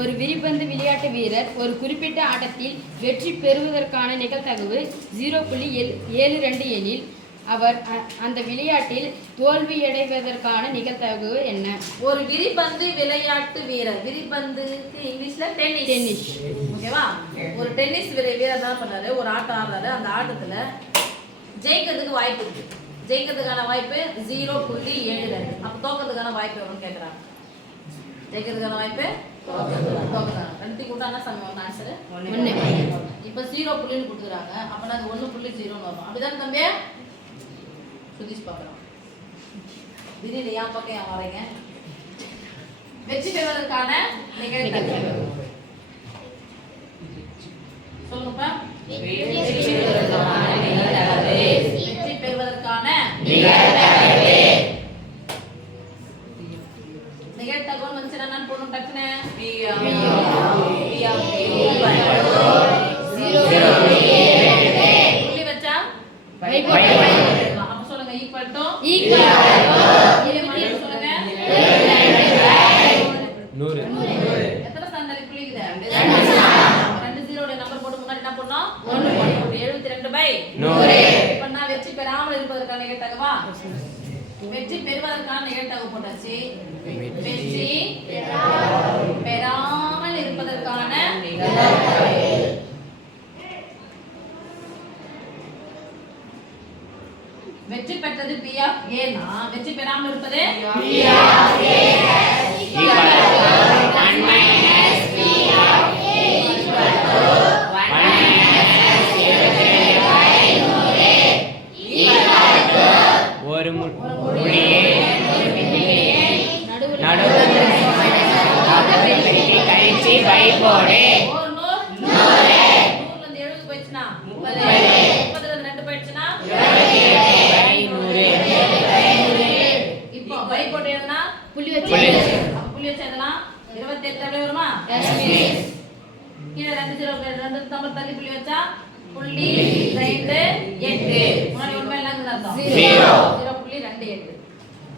ஒரு விரிபந்து விளையாட்டு வீரர் ஒரு குறிப்பிட்ட ஆட்டத்தில் வெற்றி பெறுவதற்கான நிகழ்தகவு 0.72 எனில் அவர் அந்த விளையாட்டில் தோல்வியடைவதற்கான நிகழ்தகவு என்ன? ஒரு விரிபந்து விளையாட்டு வீரர், விரிபந்து இங்கிலீஷ்ல டென்னிஸ், ஓகேவா? ஒரு டென்னிஸ் வீரர் தான் பண்றாரு, ஒரு ஆட்டம் ஆடுறாரு. அந்த ஆட்டத்துல ஜெயிக்கிறதுக்கு வாய்ப்பு இருக்கு. ஜெயிக்கிறதுக்கான வாய்ப்பு 0.72. அப்ப தோக்கிறதுக்கான வாய்ப்பு எவ்வளவுன்னு கேக்குறாங்க. ஜெயிக்கிறதுக்கான வாய்ப்பு தோக்கிறதுக்கான ரெண்டு கூட்டானா சமம் ஆன்சர் 1. இப்ப 0 புள்ளின்னு கொடுத்துறாங்க. அப்பனா அது 1.0ன்னு வரும். அப்படிதான் தம்பி சுதீஷ் பார்க்கலாம். திடீர்னு ஏன் பக்கம் ஏன் வரீங்க? வெற்றி பெறுவதற்கான நிகழ்தகவு சொல்லுங்கப்பா. வெற்றி பெறுவதற்கான நிகழ்தகவு வந்துச்சுன்னா நான் போடணும் டக்குன்னு. புள்ளி வச்சா அப்ப சொல்லுங்க ஈக்குவல் டு சொல்லுங்க 100. எத்தனை ஸ்தானத்துல புள்ளி இருக்குது? 2 0 நம்பர் போட்டு முன்னாடி என்ன பண்ணோம்? 1 போட்டு 72/100. இப்ப நான் வெற்றி பெறாமல் இருப்பதற்கான நிகழ்தகவா? வெற்றி பெறுவதற்கான நிகழ்தகவு போட்டாச்சு. வெற்றி பெறாமல் இருப்பதற்கான நிகழ்தகவு வெற்றி பெற்றது P of A னா வெற்றி பெறாமல் இருப்பது P of A equal to 1 minus P of A equal to 1 minus 72/100 equal to ஒரு மொழியை நடுவில் கழிச்சு பை போடு. 100 70 போயிடுச்சுனா 30 2 போயிடுச்சுனா இப்போ பை போட்டு எழுதுனா புள்ளி வச்சு எழுதலாம். 28 அப்படியே வருமா? கீழே 2 0 நம்பர் தள்ளி புள்ளி வச்சா 0.28. முன்னாடி உண்மை என்னன்னு அர்த்தம் 0.